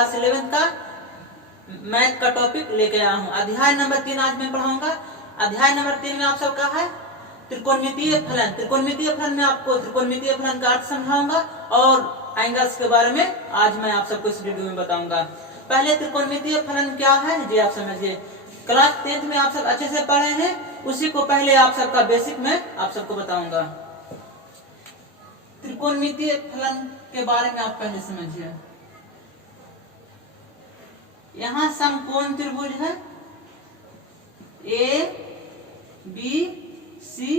Class 11 का math का topic लेके आया हूँ। अध्याय नंबर 3 आज मैं पढ़ाऊंगा। अध्याय नंबर 3 में आप सबका है त्रिकोणमितीय फलन। त्रिकोणमितीय फलन में आपको त्रिकोणमितीय फलन का अर्थ समझाऊंगा और एंगल्स के बारे में आज मैं आप सबको इस वीडियो में बताऊंगा। पहले त्रिकोणमितीय फलन क्या है जी आप समझिए। क्लास 10 में आप सब अच्छे से पढ़े हैं, उसी को पहले आप सबका बेसिक में आप सबको बताऊंगा। त्रिकोणमितीय फलन के बारे में आप पहले समझिए। यहाँ समकोण त्रिभुज है ए बी सी,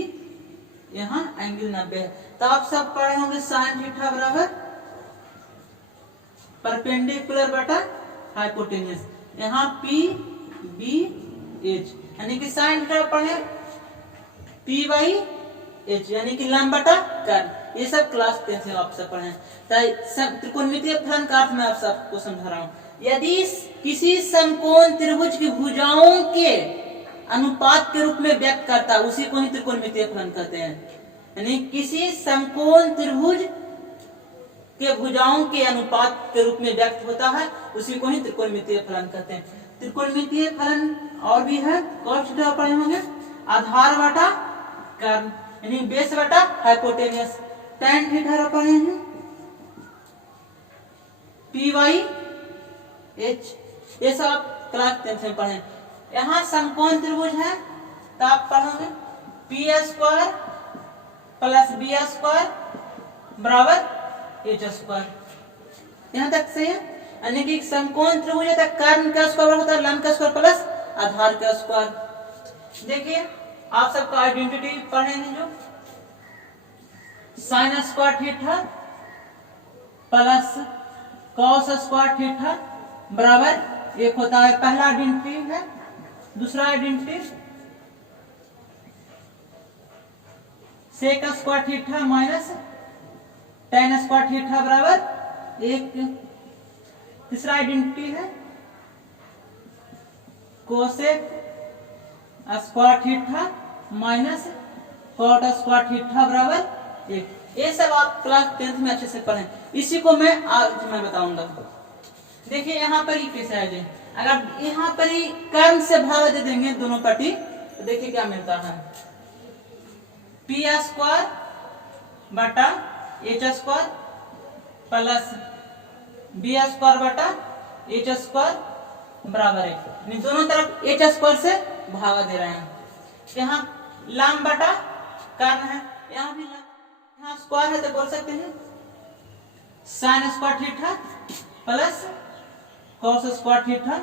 यहाँ एंगल 90 है। तो आप सब पढ़े होंगे साइन थीटा बराबर परपेंडिकुलर बटा हाइपोटेन्यूज। यहाँ पी बी एच यानी कि साइन थीटा पढ़े पी बाई एच यानी कि लंब बटा कर्ण। ये सब क्लास 10 से आप सब पढ़े। त्रिकोणमितीय फलन का अर्थ मैं आप सबको समझा रहा हूँ। यदि किसी समकोण त्रिभुज की भुजाओं के अनुपात के रूप में व्यक्त करता है उसी को ही त्रिकोणमितीय फलन कहते हैं। यानी किसी समकोण त्रिभुज के भुजाओं के अनुपात के रूप में व्यक्त होता है उसी को ही त्रिकोणमितीय फलन कहते हैं। त्रिकोणमितीय फलन और भी है, कॉस थीटा पढ़े होंगे, आधार बटा कर्ण यानी बेस बटा हाइपोटेन्यूज। tan थीटा पढ़े हैं पी बाई एच, ये सब आप क्लास 10 में पढ़े। यहाँ समकोण त्रिभुज है तो आप पढ़ोगे P square plus B square बराबर एच स्क्वायर। यहाँ तक सही है। यानी कि समकोण त्रिभुज है तो कर्ण का स्क्वायर होता है लंब का स्क्वायर प्लस आधार का स्क्वायर। देखिए आप सबका आइडेंटिटी पढ़े हैं जो sine square theta plus cos square theta बराबर एक होता है। पहला आइडेंटिटी है। दूसरा identity sec square theta minus tan square theta बराबर एक। तीसरा आइडेंटिटी है cosec square theta minus cot square theta बराबर एक। ये सब आप क्लास 10 में अच्छे से पढ़ें, इसी को मैं आज मैं बताऊंगा। देखिए यहाँ पर ही कैसे आ जाए, अगर यहाँ पर ही कर्ण से भाग दे देंगे दोनों पट्टी तो देखिए क्या मिलता है पी स्क्वायर बटा H square plus B square बटा एच स्क्वायर बराबर है। दोनों तरफ एच स्क्वायर से भागा दे रहे हैं। यहाँ लंब बटा कर्ण है, यहाँ भी यहाँ स्क्वायर है तो बोल सकते हैं sign square theta plus cos square theta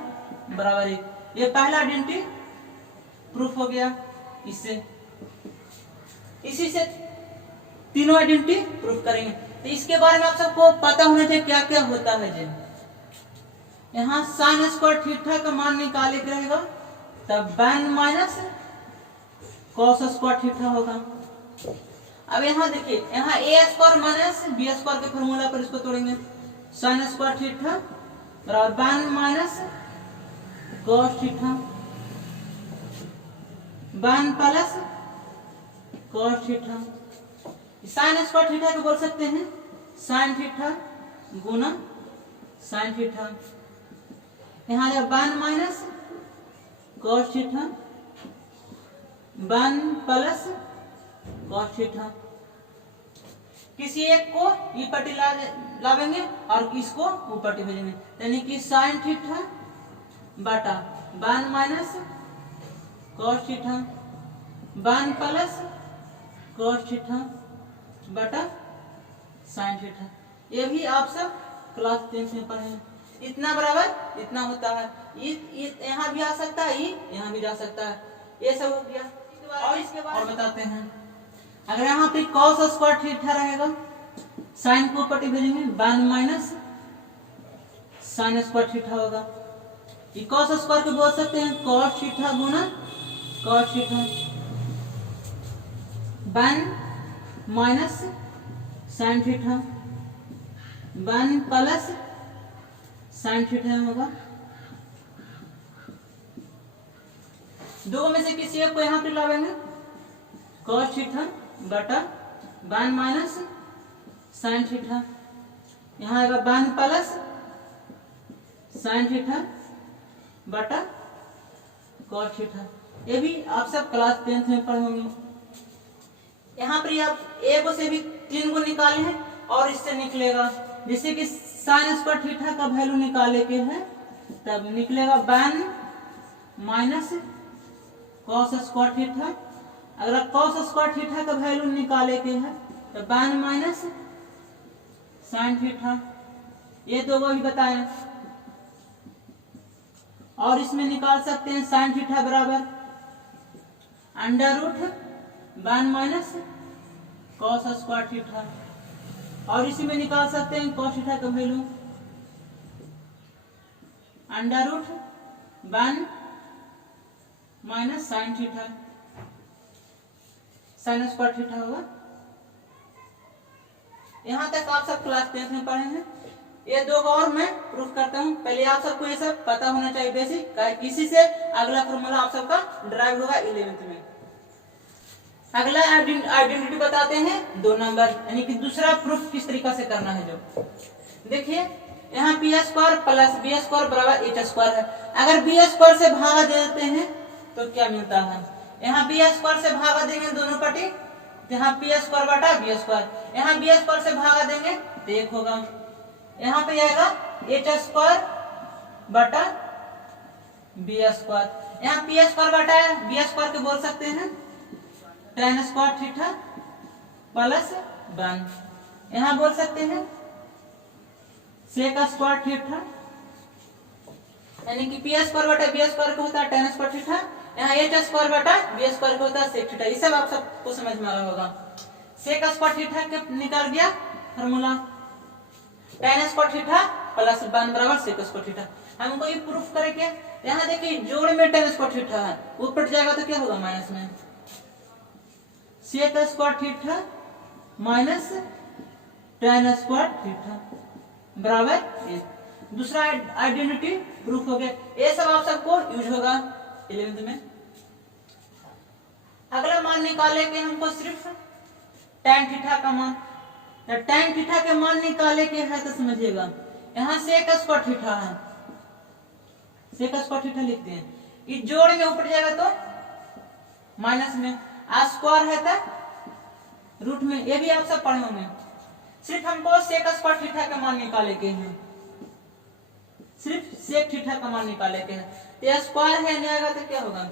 बराबर एक। ये पहला आइडेंटिटी प्रूफ हो गया इससे। इसी से तीनों आइडेंटिटी प्रूफ करेंगे। तो इसके बारे में आप सबको पता होना चाहिए क्या क्या होता है जी। यहाँ साइन स्क्वायर थीटा का मान निकाले के रहेगा तब 1 माइनस कॉस स्क्वायर थीटा होगा। अब यहाँ देखिए यहाँ A square minus B square के फॉर्मूला पर इसको तोड़ेंगे। साइन स्क्वायर थीटा बराबर 1 minus cos theta 1 plus cos theta. Sine square theta को बोल सकते हैं साइन थीटा गुना साइन थीटा। यहाँ 1 minus cos theta 1 plus cos theta. किसी एक को ई पट्टी लावेंगे और इसको ऊ पट्टी भेजेंगे, यानी कि साइन थीटा बटा 1 minus cos theta 1 plus cos theta बटा साइन थीटा। ये भी आप सब क्लास 10 में पढ़े हैं। इतना बराबर इतना होता है। यहाँ भी आ सकता है, यहाँ भी जा सकता है। ये सब हो गया। और इसके बाद और बताते हैं, अगर यहाँ पे कॉस स्क्वायर थीटा रहेगा साइन को पट्टी भेजेंगे 1 माइनस साइन स्क्वायर थीटा होगा। ये कॉस स्क्वायर को बोल सकते हैं कॉस थीटा गुना cos theta 1 minus sine theta 1 plus sine theta होगा। दो में से किसी एक को यहाँ पे लावेंगे कॉस थीटा बटा 1 माइनस साइन थीटा। यहाँ आएगा 1 प्लस साइन थीटा बटा कॉस थीटा। ये भी आप सब क्लास 10th में पढ़े होंगे। यहाँ पर आप एक से भी 3 को निकाले हैं और इससे निकलेगा, जैसे कि साइन स्क्वायर थीटा का वैल्यू निकाले के है तब निकलेगा 1 माइनस कॉस स्क्वायर थीटा। अगर कॉस स्क्वायर थीटा का वैल्यू निकाले के है तो 1 माइनस साइन थीटा, ये दो भी बताए। और इसमें निकाल सकते हैं साइन थीटा बराबर under root 1 minus cos square theta, और इसी में निकाल सकते हैं कॉस थीटा का value under root 1 minus sine theta, sine square theta होगा। यहां तक आप सब क्लास 10th में पढ़े हैं। ये दो और मैं प्रूफ करता हूं। पहले आप सबको ये सब पता होना चाहिए बेसिक, किसी से अगला फॉर्मूला आप सबका ड्राइव होगा 11th में। अगला आइडेंटिटी बताते हैं 2 नंबर, यानी कि दूसरा प्रूफ किस तरीका से करना है। जो देखिए यहाँ P square plus B square बराबर एच स्क्वायर है। अगर बी स्क्वायर से भागा देते हैं तो क्या मिलता है, यहाँ बी स्क्वायर से भागा देंगे दोनों पट्टी, यहाँ पी स्क्वायर बटा बी स्क्वायर, यहाँ बी स्क्वायर से भागा देंगे तो 1 होगा। यहाँ पे आएगा एच स्क्वायर बटा बी स्क्वायर, यहाँ पी स्क्वायर बटा बी स्क्वायर के बोल सकते हैं tan स्क्वायर थीटा प्लस 1, यहाँ बोल सकते हैं सेक स्क्वायर थीटा, यानी कि पी स्क्वायर बटा बी स्क्वायर को होता है tan स्क्वायर थीटा, यहाँ एच स्क्वायर बटा बी स्क्वायर को होता है सेक थीटा। ये सब आप सबको समझ में आ रहा होगा। सेक स्क्वायर थीटा के निकल गया formula tan square theta plus 1 बराबर सेक स्क्वायर थीटा। हमको ये प्रूफ करेंगे। यहाँ देखिए जोड़ में tan स्क्वायर थीटा है, ऊपर जाएगा तो क्या होगा माइनस में sec square theta minus tan square theta बराबर 1। दूसरा आइडेंटिटी प्रूफ हो गया। ये सब आप सबको यूज होगा 11th में। अगला मान निकाले के हमको सिर्फ tan थीटा का मान, तो tan थीटा के मान निकाले के है तो समझिएगा यहाँ सेक स्क्वायर थीटा है, सेक स्क्वायर थीटा लिखते हैं, इस जोड़ में ऊपर जाएगा तो माइनस में, स्क्वायर है तो रूट में, ये भी आप सब पढ़े होंगे। सिर्फ हमको सेक स्क्वायर थीटा का मान निकाले के हैं, सिर्फ सेक थीटा का मान निकाले के हैं। तो स्क्वायर है नहीं आएगा तो क्या होगा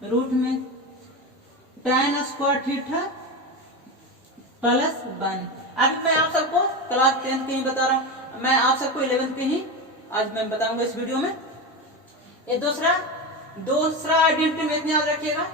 रूट में tan स्क्वायर थीटा प्लस 1। अभी मैं आप सबको क्लास 10th के ही बता रहा हूँ, मैं आप सबको 11th के ही आज मैं बताऊंगा इस वीडियो में। ये दूसरा आइडेंटिटी में इतने याद रखिएगा,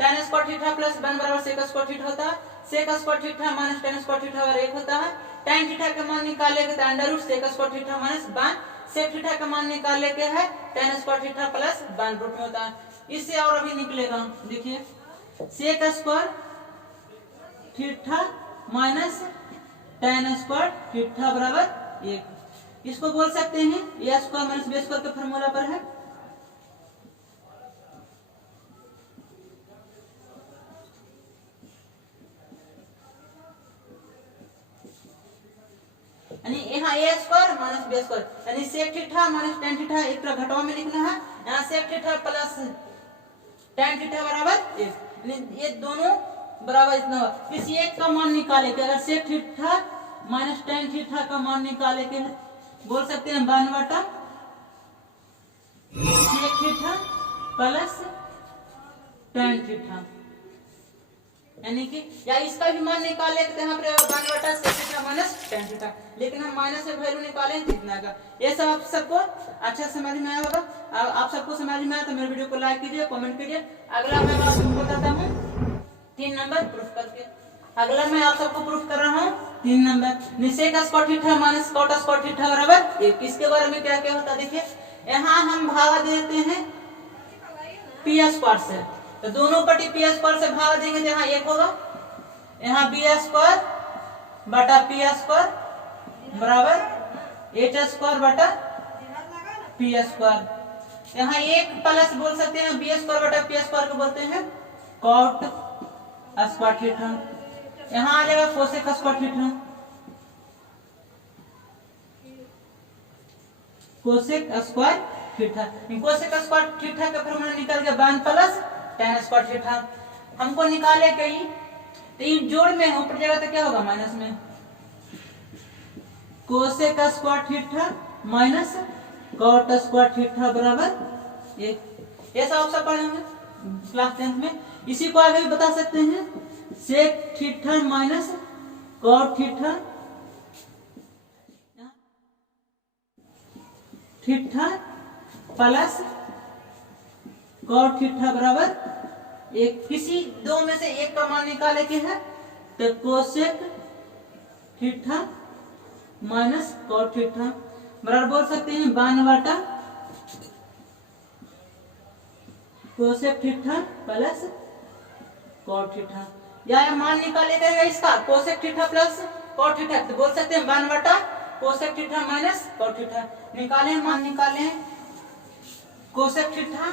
tan स्क्वायर थीटा प्लस 1 बराबर सेक स्क्वायर थीटा होता है, sec square theta minus tan square theta बराबर 1 होता है। tan थीटा का मान निकालेंगे तो under root sec square theta minus 1, sec theta का मान निकाले के है tan square theta plus 1 root में होता है। इससे और अभी निकलेगा, देखिए sec square theta minus tan square theta बराबर 1। इसको बोल सकते हैं A square minus B square के फॉर्मूला पर है। यानी यहाँ A square minus B square, यानी sec theta minus tan theta एक तरह घटाव में लिखना है, यहाँ sec theta plus tan theta बराबर 1, यानी ये दोनों बराबर इतना होगा। इस एक का मान निकाले के, अगर sec theta minus tan theta का मान निकाले के बोल सकते हैं 1 बटा sec theta plus tan theta, यानी कि या इसका भी मान निकाले तो यहाँ पर 1 बटा sec theta minus tan theta, लेकिन हम माइनस से वैल्यू निकालें कितना का। ये सब आप सबको अच्छा समझ में आया होगा। आप सबको समझ में आया तो मेरे वीडियो को लाइक कीजिए, कमेंट कीजिए। अगला मैं आपको बताता हूँ 3 नंबर प्रूफ करके। अगला मैं आप सबको प्रूफ कर रहा हूँ 3 number, sec square theta minus cot square theta बराबर 1। इसके बारे में क्या क्या होता है देखिए, यहाँ हम भागा देते हैं पी स्क्वायर से, तो दोनों पट्टी पी स्क्वायर से भाग देंगे तो यहाँ 1 होगा, यहाँ बी स्क्वायर बटा पी स्क्वायर बराबर एच स्क्वायर बटा पी स्क्वायर। यहाँ 1 प्लस बोल सकते हैं बी स्क्वायर बटा पी स्क्वायर को बोलते हैं कॉट स्क्वायर थीटा, यहाँ आ जाएगा cosec square theta. Cosec square theta. Cosec square theta का फॉर्मूला निकल गया 1 प्लस tan स्क्वायर थीटा। हमको निकाले कहीं तो इन जोड़ में ऊपर जाएगा तो क्या होगा माइनस में cosec square theta minus cot square theta बराबर 1। ऐसा ऑप्शन पढ़े होंगे क्लास 10 में। इसी को आगे भी बता सकते हैं sec theta minus cot theta theta plus cot theta बराबर 1। किसी दो में से एक का मान निकाले के है तो cosec theta minus cot theta बराबर बोल सकते हैं 1 cosec theta plus cot theta. या मान निकाले करेगा इसका cosec theta plus cot theta तो बोल सकते हैं 1 cosec theta minus cot theta. निकाले मान निकाले cosec theta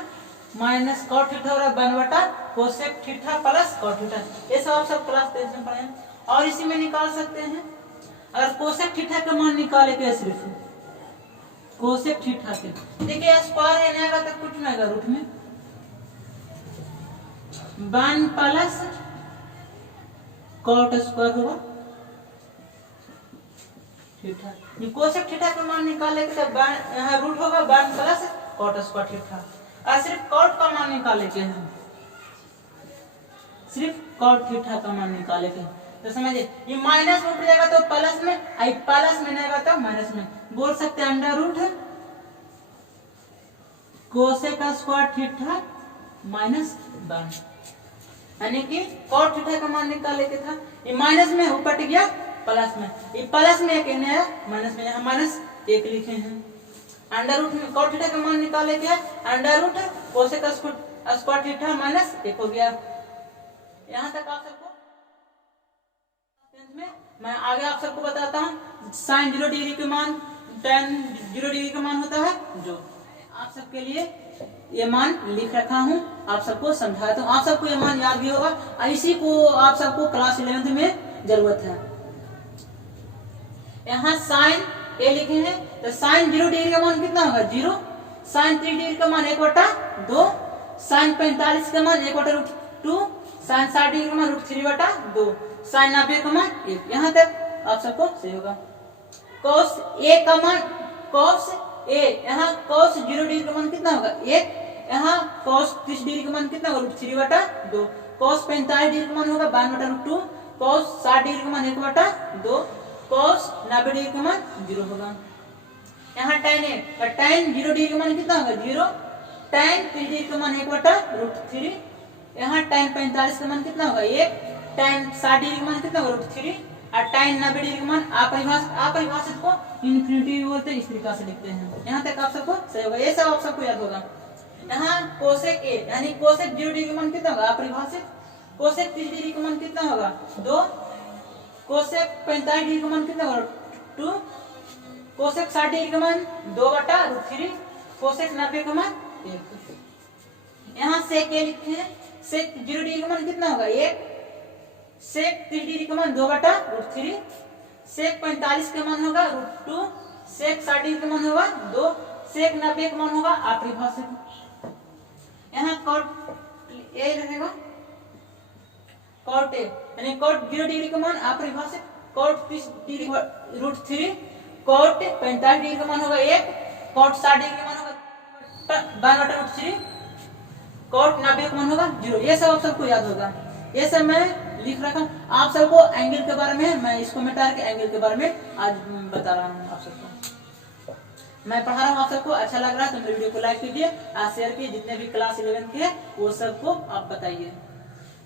minus cot theta और 1 cosec theta plus cot theta. ये सब आप सब क्लास 10 में पढ़े। और इसी में निकाल सकते हैं अगर कोसेक थीटा का मान निकाले के सिर्फ कोसेक थीटा के देखिए स्क्वायर है आएगा तो कुछ में आएगा रूट में 1 प्लस कॉट स्क्वायर होगा थीटा। कोसेक थीटा का मान निकाले के तो यहाँ रूट होगा 1 प्लस कॉट स्क्वायर थीटा। और सिर्फ कॉट का मान निकाले के हैं सिर्फ कॉट थीटा का मान निकाले के तो समझिए ये माइनस में उठ जाएगा तो प्लस में आई प्लस में नहीं तो माइनस में बोल सकते हैं अंडर रूट है कोसेक स्क्वायर थीटा माइनस 1 यानी कि कॉट थीटा का मान निकाले के था ये माइनस में ऊपर गया प्लस में ये प्लस में एक है माइनस में यहाँ माइनस 1 लिखे हैं। अंडर रूट में कॉट थीटा का मान निकाले के under root cosec square theta minus 1 हो गया। यहाँ तक आप सबको में मैं आगे आप सबको बताता हूँ साइन 0 डिग्री के मान tan 0 डिग्री का मान होता है जो आप सबके लिए ये मान लिख रखा हूँ आप सबको समझाता हूँ। आप सबको ये मान याद भी होगा और इसी को आप सबको क्लास 11 में जरूरत है। यहाँ साइन ए लिखे हैं तो साइन 0 डिग्री का मान कितना होगा 0। साइन 3 डिग्री का मान 1/2। साइन 45 का मान 1/√2। साइन 60 डिग्री का मान √3/2। साइन 90 का मान 1। यहाँ तक आप सबको सही होगा। कॉस ए का मान कॉस ए यहाँ कॉस 0 डिग्री का मान कितना होगा 1। यहाँ कॉस 30 डिग्री का मान कितना होगा √3/2। कॉस 45 डिग्री का मान होगा 1/√2। कॉस 60 डिग्री का मान 1/2। कॉस 90 डिग्री का मान 0 होगा। यहाँ tan ए tan 0 डिग्री का मान कितना होगा 0। tan 30 डिग्री का मान 1/√3। यहाँ tan 45 का मान कितना होगा 1। tan 60 डिग्री का मान कितना होगा √3 और tan 90 डिग्री का मान अपरिभाषित को इन्फिनिटी बोलते हैं इस तरीके से लिखते हैं। यहाँ तक आप सबको सही होगा। ये सब आप सबको याद होगा। यहाँ कोसेक ए यानी कोसेक 0 डिग्री का मान कितना होगा अपरिभाषित। कोसेक 30 डिग्री का मान कितना होगा 2। कोसेक 45 डिग्री का मान कितना होगा 2। कोसेक 60 डिग्री का मान 2/√3। कोसेक 90 का मान 1। यहाँ सेक ए लिखते हैं सेक 0 डिग्री का मान कितना होगा 1। सेक 30 डिग्री का मान 2/√3। सेक 45 का मान होगा √2। सेक 60 डिग्री का मान होगा 2। सेक 90 का मान होगा अपरिभाषित। यहाँ कॉट ए रहेगा कॉट ए यानी कॉट 0 डिग्री का मान अपरिभाषित। Cot 30 degree √3। कॉट 45 डिग्री का मान होगा 1। कॉट 60 डिग्री का मान होगा 1/√3। कॉट 90 का मान होगा 0। ये सब आप सबको याद होगा। ये सब मैं लिख रखा हूँ। आप सबको एंगल के बारे में मैं इसको मिटा के एंगल के बारे में आज बता रहा हूँ। आप सबको मैं पढ़ा रहा हूँ। आप सबको अच्छा लग रहा है तो मेरे वीडियो को लाइक कीजिए और शेयर कीजिए। जितने भी क्लास 11 के हैं वो सबको आप बताइए।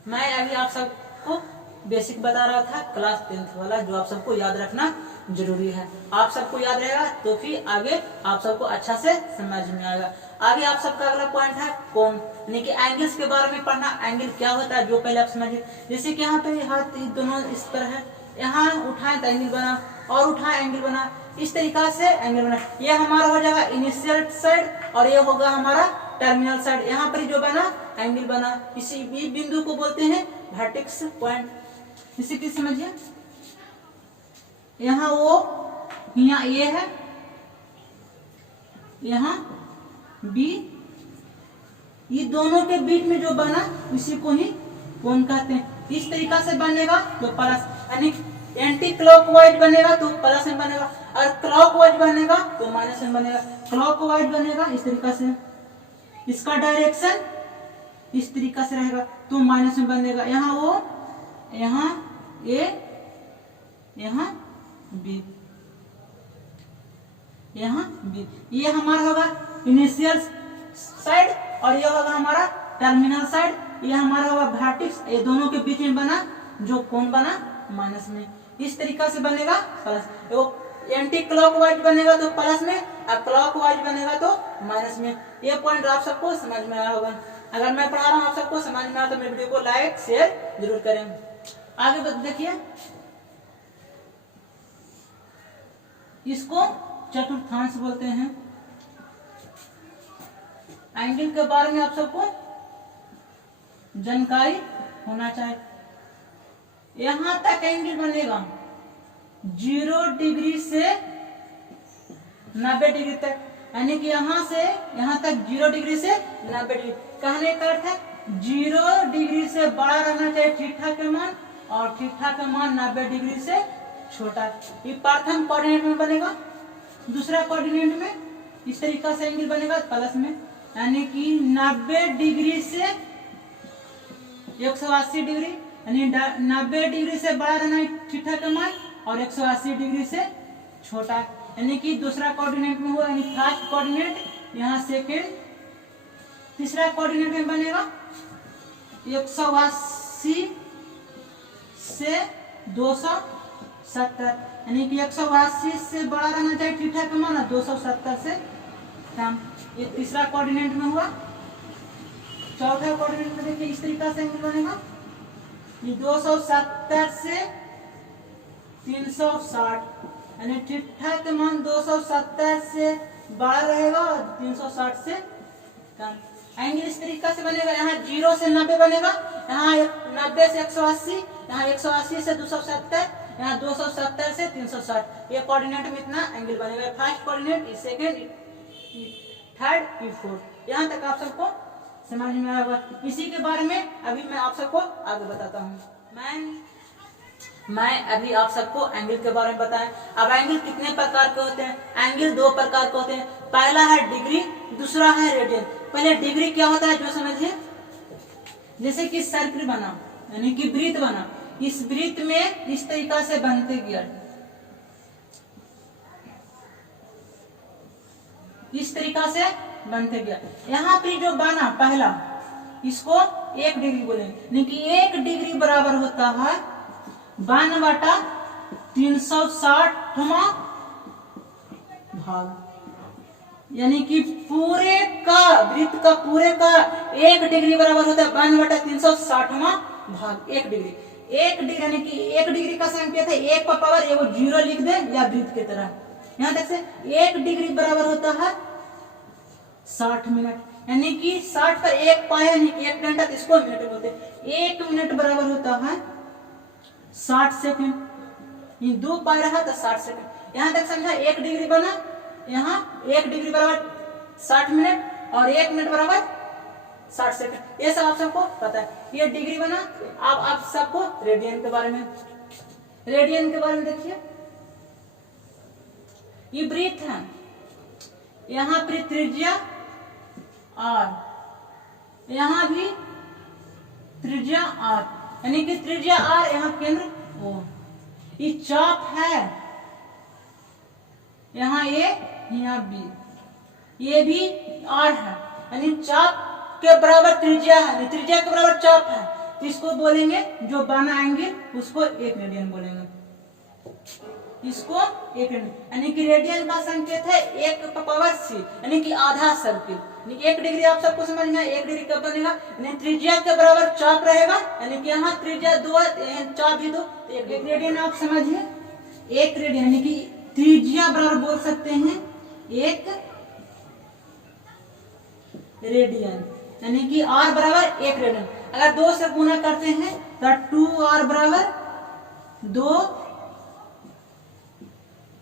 मैं अभी आप सबको बेसिक बता रहा था क्लास 10th वाला जो आप सबको याद रखना जरूरी है। आप सबको याद रहेगा तो फिर आगे आप सबको अच्छा से समझ में आएगा। आगे आप सबका अगला पॉइंट है कौन यानी कि एंगल्स के बारे में पढ़ना। एंगल क्या होता है जो पहले आप समझिए। जैसे कि यहाँ पे हाथ दोनों इस पर है यहाँ उठाए तो एंगल बना और उठाए एंगल बना। इस तरीका से एंगल बना। ये हमारा हो जाएगा इनिशियल साइड और ये होगा हमारा टर्मिनल साइड। यहाँ पर जो बना एंगल बना इसी बिंदु को बोलते हैं वर्टेक्स पॉइंट। इसी की समझिए यहाँ वो यहाँ ये है यहाँ बी, ये दोनों के बीच में जो बना उसी को ही कोण कहते हैं। इस तरीका से बनेगा तो प्लस, यानी एंटी क्लॉकवाइज बनेगा तो प्लस में बनेगा, और क्लॉकवाइज बनेगा तो माइनस में बनेगा। क्लॉकवाइज बनेगा इस तरीका से, इसका डायरेक्शन इस तरीका से रहेगा तो माइनस में बनेगा। यहाँ ओ, यहाँ ए, यहाँ बी, यहाँ बी। ये हमारा होगा इनिशियल साइड और ये होगा हमारा टर्मिनल साइड। ये हमारा होगा वर्टेक्स, ये दोनों के बीच में बना जो कोण बना माइनस में। इस तरीका से बनेगा प्लस। वो एंटी क्लॉकवाइज बनेगा तो प्लस में, और क्लॉकवाइज बनेगा तो माइनस में। ये पॉइंट आप सबको समझ में आया होगा। अगर मैं पढ़ा रहा हूँ आप सबको समझ में आया तो मेरे वीडियो को लाइक शेयर जरूर करें। आगे देखिए, इसको चतुर्थांश बोलते हैं। एंगल के बारे में आप सबको जानकारी होना चाहिए। यहां तक एंगल बनेगा 0 डिग्री से 90 डिग्री तक, यानी कि यहां से यहां तक 0 डिग्री से 90 डिग्री। कहने का अर्थ है 0 डिग्री से बड़ा रहना चाहिए थीटा के मान, और थीटा का मान 90 डिग्री से छोटा। ये प्रथम कोऑर्डिनेट में बनेगा। दूसरा कोऑर्डिनेट में इस तरीका से एंगल बनेगा प्लस में, यानी कि 90 डिग्री से 180 डिग्री, यानी 90 डिग्री से बड़ा रहना है थीटा का मान, और 180 डिग्री से छोटा, यानी कि दूसरा कोऑर्डिनेट में हुआ, यानी फर्स्ट कोऑर्डिनेट, यहाँ सेकेंड। तीसरा कोऑर्डिनेट में बनेगा 180 से 270, यानी कि 180 से बड़ा रहना चाहिए थीटा का मान, 270 से कम। ये तीसरा कोऑर्डिनेट में हुआ। चौथा कोऑर्डिनेट में देखिए इस तरीका से एंगल बनेगा, ये 270 से 360, यानी थीटा का मान 270 से बड़ा रहेगा और 360 से कम। एंगल इस तरीका से बनेगा। यहाँ 0 से 90 बनेगा, यहाँ 90 से 180, यहाँ 180 से 270, यहाँ 270 से 360। ये कोऑर्डिनेट में इतना एंगल बनेगा। First coordinate, second, third, fourth. यहाँ तक आप सबको समझ में आया होगा। इसी के बारे में अभी मैं आप सबको आगे बताता हूँ। मैं अभी आप सबको एंगल के बारे में बताएं। अब एंगल कितने प्रकार के होते हैं? एंगल 2 प्रकार के होते हैं। पहला है डिग्री, दूसरा है रेडियन। पहले डिग्री क्या होता है जो समझिए, जैसे कि सर्कल बना, यानी कि वृत्त बना, इस वृत्त में इस तरीका से बनते गया, इस तरीका से बनते गया। यहाँ पे जो बना पहला, इसको 1 डिग्री बोलेंगे, यानी कि 1 डिग्री बराबर होता है 1/360वां भाग, यानी कि पूरे का वृत्त का पूरे का 1 डिग्री बराबर होता है 1/360वां भाग। 1 डिग्री, 1 डिग्री, यानी कि 1 डिग्री का संकेत है 1 पर पावर एगो 0 लिख दे या वृत्त की तरह। यहाँ तक से 1 डिग्री बराबर होता है 60 मिनट, यानी कि 60 पर 1 पाए, यानी 1 घंटा, इसको मिनट बोलते हैं। 1 मिनट बराबर होता है 60 सेकंड, ये 2 पाए रहा तो 60 सेकंड। यहाँ तक समझा? 1 डिग्री बना, यहाँ 1 डिग्री बराबर 60 मिनट और 1 मिनट बराबर 60 सेकंड। ये सब आप सबको पता है। ये डिग्री बना। अब आप सबको रेडियन के बारे में, रेडियन के बारे में देखिए। ये वृत्त है, यहाँ पर त्रिज्या R, यहाँ भी त्रिज्या R, यानी कि त्रिज्या R, यहाँ केंद्र O। ये चाप है, यहाँ A, यहाँ B, ये भी R है, यानी चाप के बराबर त्रिज्या है, त्रिज्या के बराबर चाप है, तो इसको बोलेंगे जो बना एंगल उसको 1 रेडियन बोलेंगे। इसको 1 रेडियन, यानी कि रेडियन का संकेत है 1 पावर C, यानी कि आधा सर्किल। 1 डिग्री आप सबको समझ में, 1 डिग्री कब बनेगा? त्रिज्या के बराबर चाप रहेगा, यानी कि यहाँ त्रिज्या 2 है, चाप भी 2, 1 रेडियन आप समझिए। 1 रेडियन यानी कि त्रिज्या बराबर बोल सकते हैं 1 रेडियन, यानी कि R बराबर 1 रेडियन। अगर 2 से गुना करते हैं तो 2R बराबर 2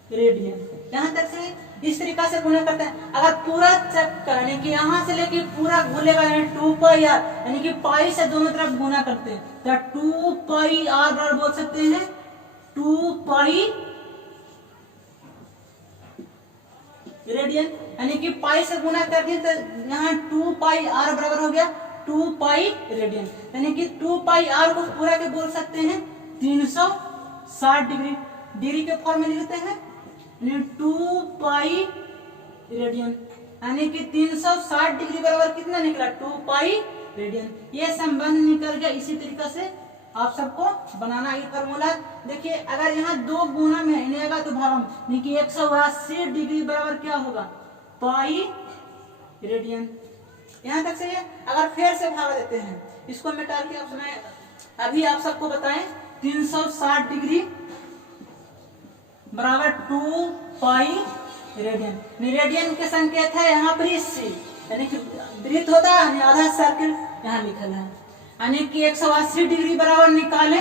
रेडियन। यहाँ तक से इस तरीका से गुना करते हैं। अगर पूरा चेक यानी कि यहाँ से लेके पूरा गुलेगा यानी 2 पाई आर, यानी कि पाई से दोनों तरफ गुना करते हैं तो 2 पाई आर बराबर बोल सकते हैं 2 पाई रेडियन, यानी कि पाई से गुना कर दिए तो यहाँ 2 पाई आर बराबर हो गया 2 पाई रेडियन, यानी कि 2 पाई आर को पूरा के बोल सकते हैं 360 डिग्री। डिग्री के फॉर्म में लिखते हैं 2 पाई रेडियन, यानी कि 360 डिग्री बराबर कितना निकला 2 पाई रेडियन। ये संबंध निकल गया। इसी तरीके से आप सबको बनाना ये फॉर्मूला। देखिए अगर यहाँ 2 गुना में नहीं आएगा तो भागम, यानी कि 180 डिग्री बराबर क्या होगा पाई रेडियन। यहाँ तक सही है। अगर फिर से भाग देते हैं इसको मिटा के अब मैं अभी आप सबको बताएं 360 डिग्री बराबर 2 पाई रेडियन। रेडियन के संकेत है यहाँ पर सी, यानी कि वृत्त होता है आधा सर्किल यहाँ लिखल है, यानी कि 180 डिग्री बराबर निकाले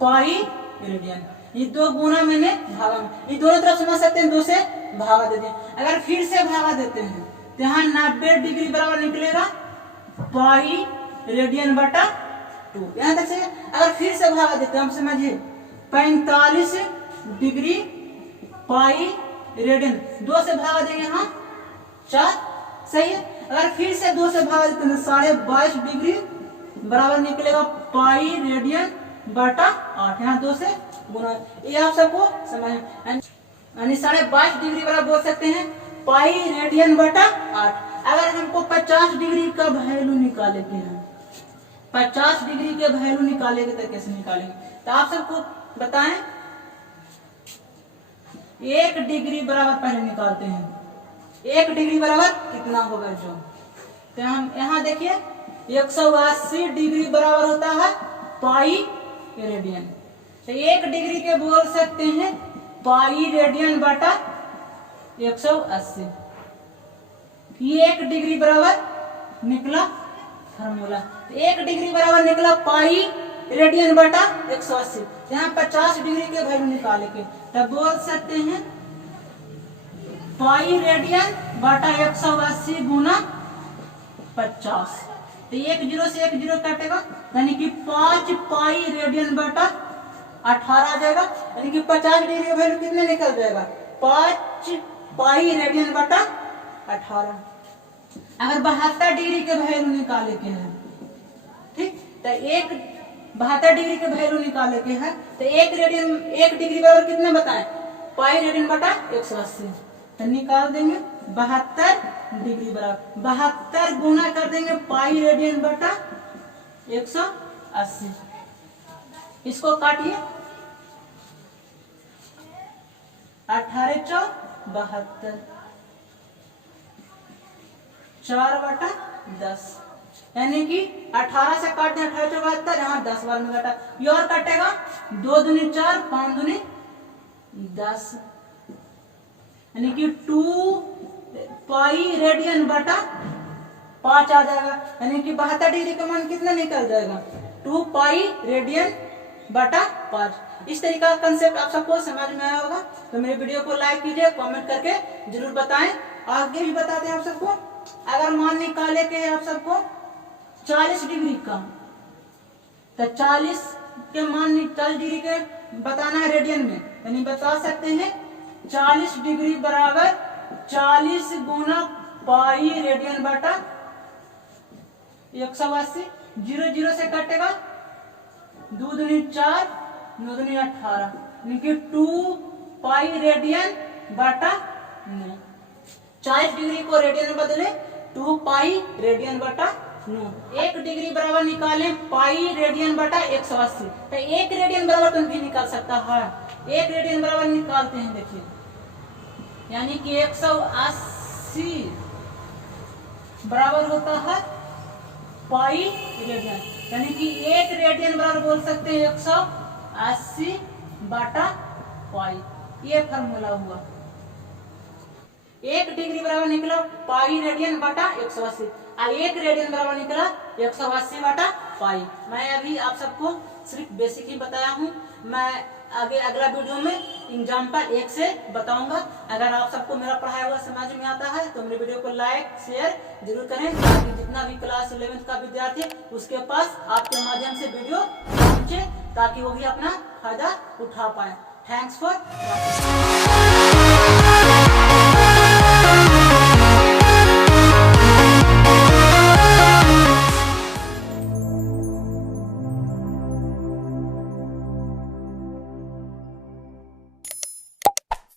पाई रेडियन। ये 2 गुना मैंने भागा, ये दोनों तरफ समझ सकते हैं 2 से भागा देते हैं। अगर फिर से भागा देते हैं तो यहाँ 90 डिग्री बराबर निकलेगा पाई रेडियन बटा 2। यहाँ तक से अगर फिर से भागा देते हैं हम समझिए 45 डिग्री पाई रेडियन, 2 से भागा देंगे यहाँ 4, सही है। अगर फिर से 2 से भागा देते हैं 22.5 डिग्री बराबर निकलेगा पाई रेडियन बटा 8, यहाँ 2 से गुना। ये आप सबको समझ, यानी 22.5 डिग्री बराबर बोल सकते हैं पाई रेडियन बटा 8। अगर हमको 50 डिग्री का वैल्यू निकाले के हैं, 50 डिग्री के वैल्यू निकालेंगे तो कैसे निकालेंगे, तो आप सबको बताएं 1 डिग्री बराबर पहले निकालते हैं। 1 डिग्री बराबर कितना होगा जो, तो हम यहाँ देखिए 180 डिग्री बराबर होता है पाई रेडियन, तो 1 डिग्री के बोल सकते हैं पाई रेडियन बटा 180। ये 1 डिग्री बराबर निकला फॉर्मूला, 1 डिग्री बराबर निकला पाई रेडियन बटा 180। यहाँ 50 डिग्री के वैल्यू निकाले के तब बोल सकते हैं पाई रेडियन बटा 180 गुना 50। तो 1 0 से 1 0 कटेगा, यानी कि 5 पाई रेडियन बटा 18 आ जाएगा, यानी कि 50 डिग्री का वैल्यू कितने निकल जाएगा 5 पाई रेडियन बटा 18। अगर 72 डिग्री के वैल्यू निकाले के हैं, ठीक, तो 72 डिग्री के वैल्यू निकाले के हैं तो 1 डिग्री बराबर कितने बताएं पाई रेडियन बटा 180, तो निकाल देंगे 72 डिग्री बराबर 72 गुना कर देंगे पाई रेडियन बटा 180। इसको काटिए 18 चौक 72, 4 बटा 10, यानी कि 18 से काट दें 18 चौक 72, यहाँ 10 बार में घटा, ये और कटेगा 2 दूनी 4 5 दूनी 10, यानी कि 2 पाई रेडियन बटा 5 आ जाएगा, यानी कि 72 डिग्री का मान कितना निकल जाएगा 2 पाई रेडियन बटा 5। इस तरीका का कंसेप्ट आप सबको समझ में आया होगा। तो मेरे वीडियो को लाइक कीजिए, कमेंट करके जरूर बताएं। आगे भी बताते हैं आप सबको। अगर मान निकाले के आप सबको 40 डिग्री का, तो 40 के मान 40 डिग्री के बताना है रेडियन में, यानी बता सकते हैं 40 डिग्री बराबर 40 गुना पाई रेडियन बटा 180। 0 0 से कटेगा 2 दूनी 4 9 दूनी 18, यानी कि 2 पाई रेडियन बटा 9। 40 डिग्री को रेडियन में बदले 2 पाई रेडियन बटा 9। 1 डिग्री बराबर निकालें पाई रेडियन बटा 180, तो 1 रेडियन बराबर तुम भी निकाल सकता है। 1 रेडियन बराबर निकालते हैं, देखिए, यानी कि 180 बराबर होता है पाई रेडियन, यानी कि 1 रेडियन बराबर बोल सकते हैं 180 बटा पाई। ये फॉर्मूला हुआ। 1 डिग्री बराबर निकला पाई रेडियन बटा 180, 1 रेडियन बराबर निकला 180 बटा पाई। मैं अभी आप सबको सिर्फ बेसिक ही बताया हूँ। मैं आगे अगला वीडियो में एग्जाम्पल एक से बताऊंगा। अगर आप सबको मेरा पढ़ाया हुआ समझ में आता है तो मेरे वीडियो को लाइक शेयर जरूर करें, ताकि जितना भी क्लास 11th का विद्यार्थी उसके पास आपके माध्यम से वीडियो पहुंचे, ताकि वो भी अपना फायदा उठा पाए। Thanks for watching.